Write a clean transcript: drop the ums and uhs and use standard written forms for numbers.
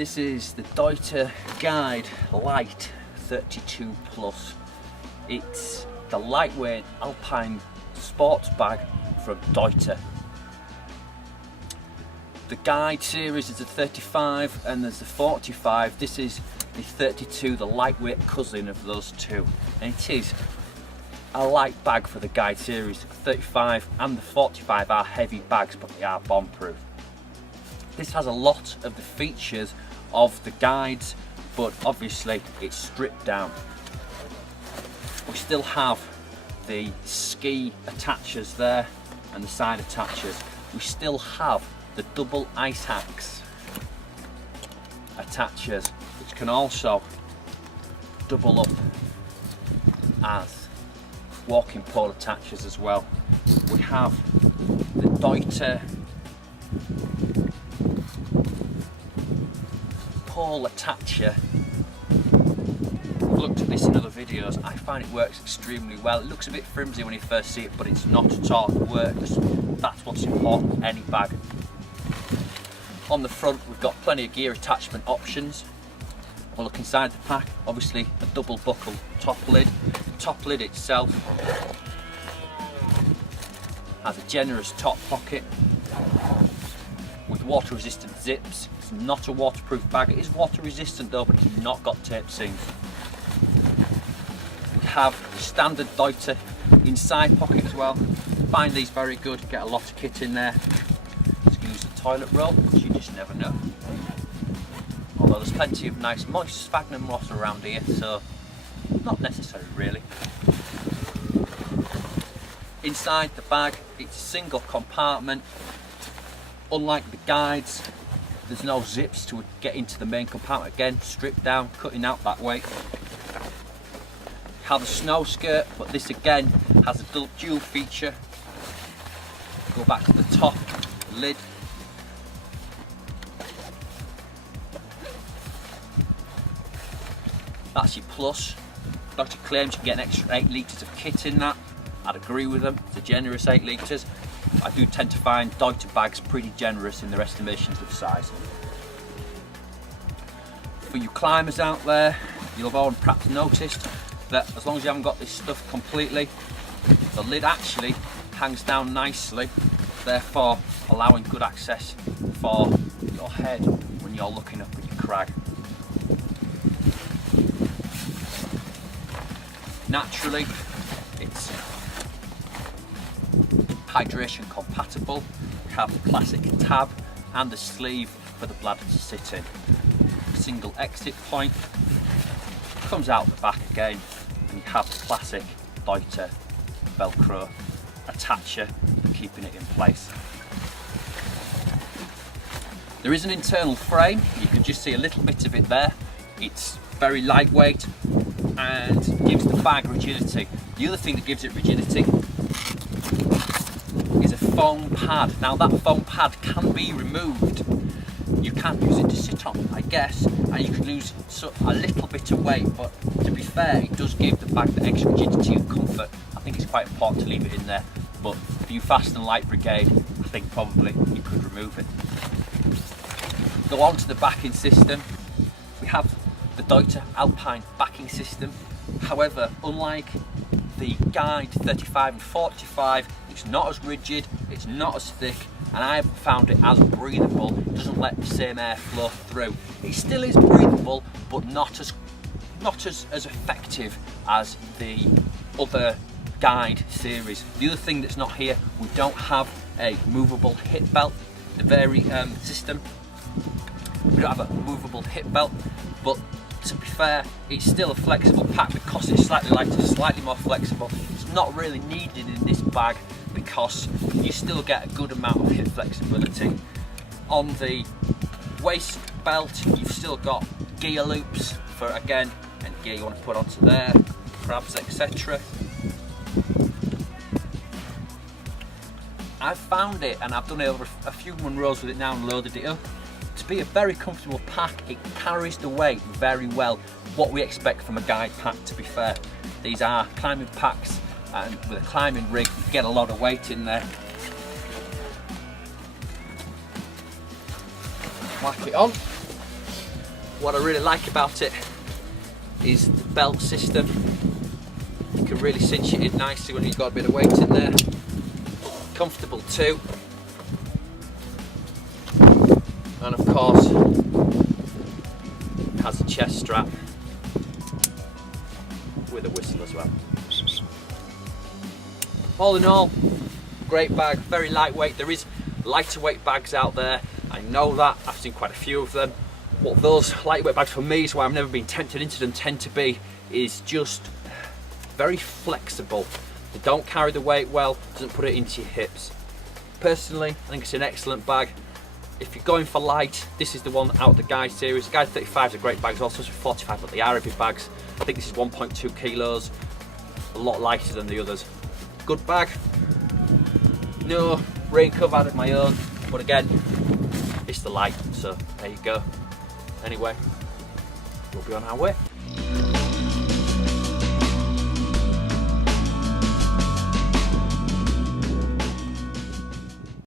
This is the Deuter Guide Lite 32 Plus. It's the lightweight alpine sports bag from Deuter. The Guide series is a 35 and there's the 45. This is the 32, the lightweight cousin of those two. And it is a light bag for the Guide series. The 35 and the 45 are heavy bags, but they are bomb-proof. This has a lot of the features of the Guides, but obviously it's stripped down. We still have the ski attachers there and the side attachers. We still have the double ice axe attachers, which can also double up as walking pole attachers as well. We have the Deuter pole attacher. I've looked at this in other videos. I find it works extremely well. It looks a bit flimsy when you first see it, but it's not at all. It works. That's what's important in any bag. On the front, we've got plenty of gear attachment options. We'll look inside the pack. Obviously, a double buckle top lid. The top lid itself has a generous top pocket with water resistant zips. It's not a waterproof bag. It is water resistant though, but it's not got tape seams. We have standard Deuter inside pocket as well. Find these very good, get a lot of kit in there. Just use the toilet roll, because you just never know. Although there's plenty of nice moist sphagnum moss around here, so not necessary really. Inside the bag, it's a single compartment. Unlike the Guides, there's no zips to get into the main compartment. Again, stripped down, cutting out that way. Have a snow skirt, but this again has a dual feature. Go back to the top lid. That's your plus. Doctor claims you can get an extra 8 litres of kit in that. I'd agree with them, it's a generous 8 litres. I do tend to find Deuter bags pretty generous in their estimations of size. For you climbers out there, you'll have all perhaps noticed that as long as you haven't got this stuff completely, the lid actually hangs down nicely, therefore allowing good access for your head when you're looking up at your crag. Naturally, it's hydration compatible. We have the classic tab and the sleeve for the bladder to sit in. Single exit point, comes out the back again, and you have the classic Deuter Velcro attacher keeping it in place. There is an internal frame, you can just see a little bit of it there. It's very lightweight and gives the bag rigidity. The other thing that gives it rigidity is a foam pad. Now that foam pad can be removed. You can use it to sit on, I guess, and you can lose a little bit of weight, but to be fair, it does give the bag the extra rigidity and comfort. I think it's quite important to leave it in there, but for you fast and light brigade, I think probably you could remove it. Go on to the backing system. We have the Deuter Alpine backing system. However, unlike the Guide 35 and 45, it's not as rigid, it's not as thick, and I haven't found it as breathable. It doesn't let the same air flow through. It still is breathable, but not as effective as the other Guide series. The other thing that's not here, we don't have a movable hip belt. The very system, we don't have a movable hip belt, but to be fair, it's still a flexible pack because it's slightly lighter, slightly more flexible. It's not really needed in this bag because you still get a good amount of hip flexibility. On the waist belt, you've still got gear loops for, again, any gear you want to put onto there, crabs, etc. I've found it, and I've done it over a few Monroes with it now and loaded it up, to be a very comfortable pack. It carries the weight very well, what we expect from a Guide pack, to be fair. These are climbing packs, and with a climbing rig you get a lot of weight in there. Whack it on. what I really like about it is the belt system. You can really cinch it in nicely when you've got a bit of weight in there. Comfortable too. And of course, it has a chest strap with a whistle as well. All in all, great bag, very lightweight. There is lighter weight bags out there, I know that, I've seen quite a few of them. What those lightweight bags for me is why I've never been tempted into them tend to be is just very flexible. They don't carry the weight well, doesn't put it into your hips. Personally, I think it's an excellent bag. If you're going for light, this is the one out of the Guide series. The Guide 35 is a great bag as well, so it's 45, but they are heavy bags. I think this is 1.2 kilos, a lot lighter than the others. Good bag. No rain cover out of my own, but again, it's the Lite, so there you go. Anyway, we'll be on our way.